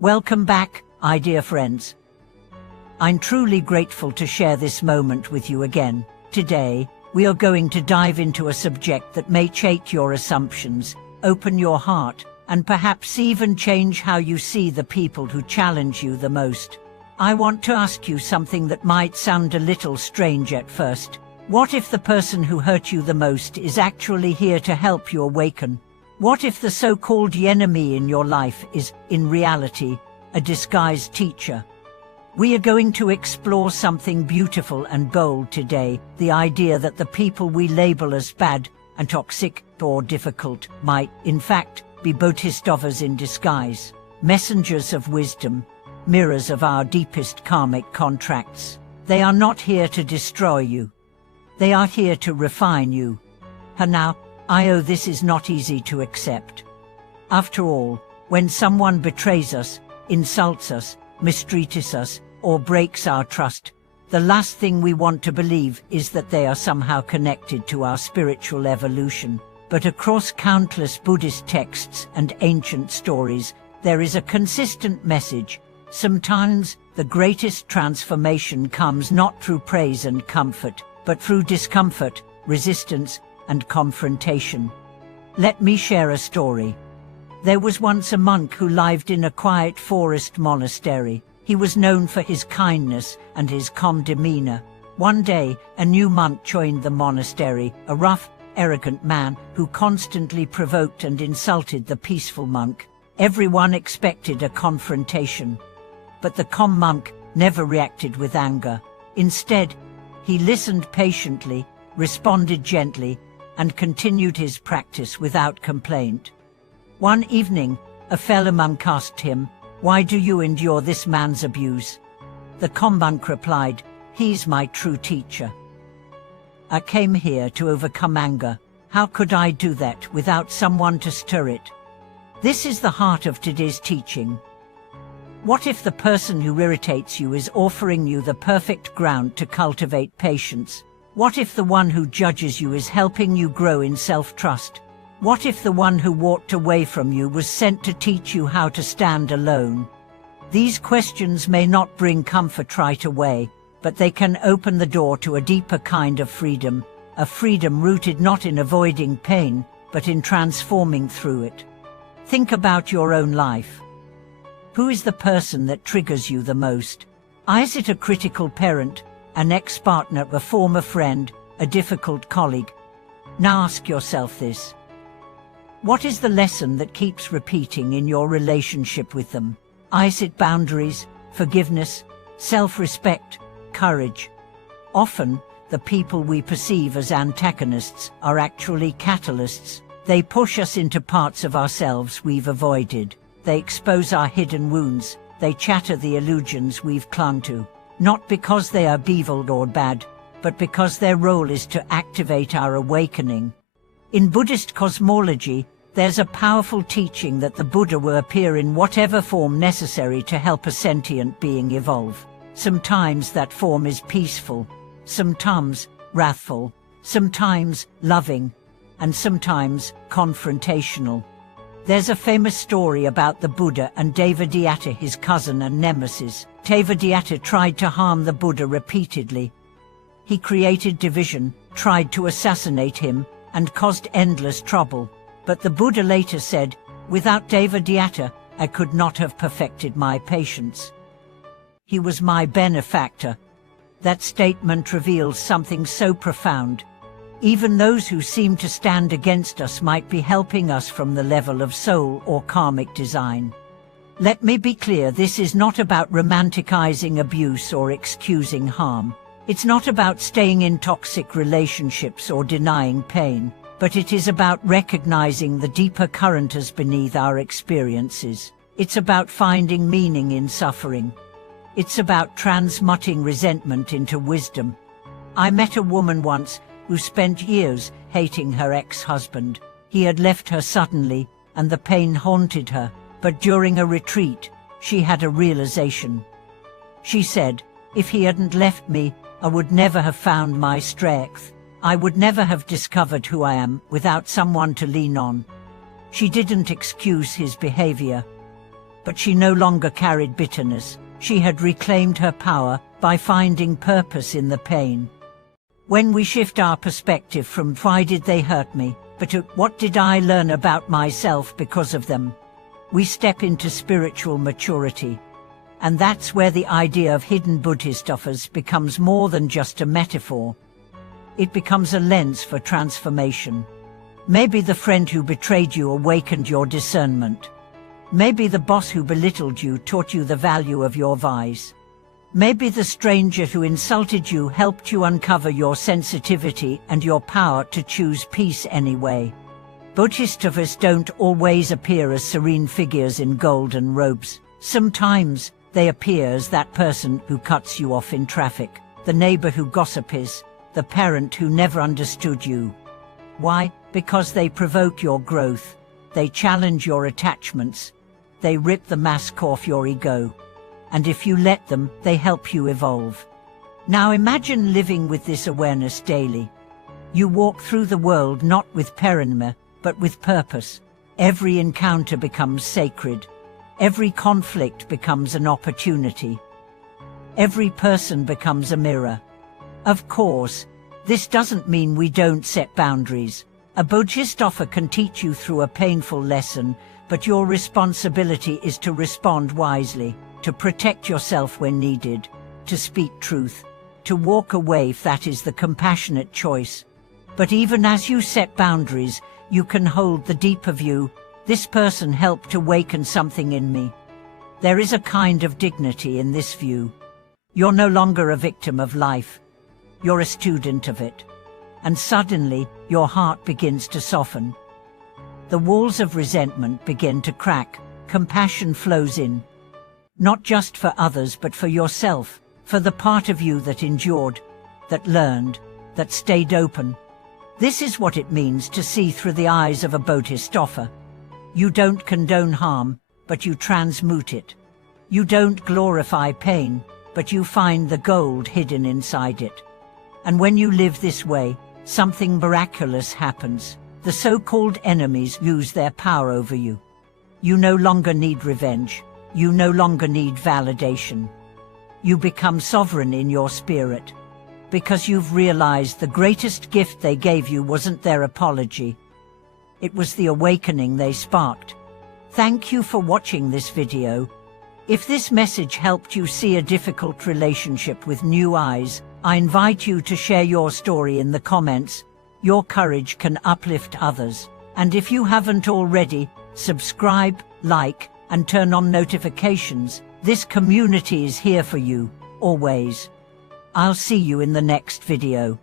Welcome back, dear friends. I'm truly grateful to share this moment with you again. Today, we are going to dive into a subject that may shake your assumptions, open your heart, and perhaps even change how you see the people who challenge you the most. I want to ask you something that might sound a little strange at first. What if the person who hurt you the most is actually here to help you awaken? What if the so-called enemy in your life is, in reality, a disguised teacher? We are going to explore something beautiful and bold today, the idea that the people we label as bad and toxic or difficult might, in fact, be bodhisattvas in disguise, messengers of wisdom, mirrors of our deepest karmic contracts. They are not here to destroy you. They are here to refine you. And now, this is not easy to accept. After all, when someone betrays us, insults us, mistreats us, or breaks our trust, the last thing we want to believe is that they are somehow connected to our spiritual evolution. But across countless Buddhist texts and ancient stories, there is a consistent message. Sometimes, the greatest transformation comes not through praise and comfort, but through discomfort, resistance, and confrontation. Let me share a story. There was once a monk who lived in a quiet forest monastery. He was known for his kindness and his calm demeanor. One day, a new monk joined the monastery, a rough, arrogant man who constantly provoked and insulted the peaceful monk. Everyone expected a confrontation. But the calm monk never reacted with anger. Instead, he listened patiently, responded gently, and continued his practice without complaint. One evening, a fellow monk asked him, "Why do you endure this man's abuse?" The calm monk replied, "He's my true teacher. I came here to overcome anger. How could I do that without someone to stir it?" This is the heart of today's teaching. What if the person who irritates you is offering you the perfect ground to cultivate patience? What if the one who judges you is helping you grow in self-trust? What if the one who walked away from you was sent to teach you how to stand alone? These questions may not bring comfort right away, but they can open the door to a deeper kind of freedom, a freedom rooted not in avoiding pain, but in transforming through it. Think about your own life. Who is the person that triggers you the most? Is it a critical parent, an ex-partner, a former friend, a difficult colleague? Now ask yourself this. What is the lesson that keeps repeating in your relationship with them? Is it boundaries, forgiveness, self-respect, courage? Often, the people we perceive as antagonists are actually catalysts. They push us into parts of ourselves we've avoided. They expose our hidden wounds. They shatter the illusions we've clung to. Not because they are evil or bad, but because their role is to activate our awakening. In Buddhist cosmology, there's a powerful teaching that the Buddha will appear in whatever form necessary to help a sentient being evolve. Sometimes that form is peaceful, sometimes wrathful, sometimes loving, and sometimes confrontational. There's a famous story about the Buddha and Devadatta, his cousin and nemesis. Devadatta tried to harm the Buddha repeatedly. He created division, tried to assassinate him, and caused endless trouble. But the Buddha later said, "Without Devadatta, I could not have perfected my patience. He was my benefactor." That statement reveals something so profound. Even those who seem to stand against us might be helping us from the level of soul or karmic design. Let me be clear, this is not about romanticizing abuse or excusing harm. It's not about staying in toxic relationships or denying pain, but it is about recognizing the deeper currents beneath our experiences. It's about finding meaning in suffering. It's about transmuting resentment into wisdom. I met a woman once who spent years hating her ex-husband. He had left her suddenly, and the pain haunted her. But during a retreat, she had a realization. She said, "If he hadn't left me, I would never have found my strength. I would never have discovered who I am without someone to lean on." She didn't excuse his behavior. But she no longer carried bitterness. She had reclaimed her power by finding purpose in the pain. When we shift our perspective from why did they hurt me, but to what did I learn about myself because of them, we step into spiritual maturity. And that's where the idea of hidden Bodhisattvas becomes more than just a metaphor. It becomes a lens for transformation. Maybe the friend who betrayed you awakened your discernment. Maybe the boss who belittled you taught you the value of your voice. Maybe the stranger who insulted you helped you uncover your sensitivity and your power to choose peace anyway. Bodhisattvas don't always appear as serene figures in golden robes. Sometimes they appear as that person who cuts you off in traffic, the neighbor who gossips, the parent who never understood you. Why? Because they provoke your growth. They challenge your attachments. They rip the mask off your ego. And if you let them, they help you evolve. Now imagine living with this awareness daily. You walk through the world not with paranoia, but with purpose. Every encounter becomes sacred. Every conflict becomes an opportunity. Every person becomes a mirror. Of course, this doesn't mean we don't set boundaries. A Bodhisattva can teach you through a painful lesson, but your responsibility is to respond wisely, to protect yourself when needed, to speak truth, to walk away if that is the compassionate choice. But even as you set boundaries, you can hold the deeper view. This person helped awaken something in me. There is a kind of dignity in this view. You're no longer a victim of life. You're a student of it. And suddenly, your heart begins to soften. The walls of resentment begin to crack. Compassion flows in. Not just for others, but for yourself, for the part of you that endured, that learned, that stayed open. This is what it means to see through the eyes of a Bodhisattva. You don't condone harm, but you transmute it. You don't glorify pain, but you find the gold hidden inside it. And when you live this way, something miraculous happens. The so-called enemies lose their power over you. You no longer need revenge. You no longer need validation. You become sovereign in your spirit, because you've realized the greatest gift they gave you wasn't their apology. It was the awakening they sparked. Thank you for watching this video. If this message helped you see a difficult relationship with new eyes, I invite you to share your story in the comments. Your courage can uplift others. And if you haven't already, subscribe, like, and turn on notifications. This community is here for you, always. I'll see you in the next video.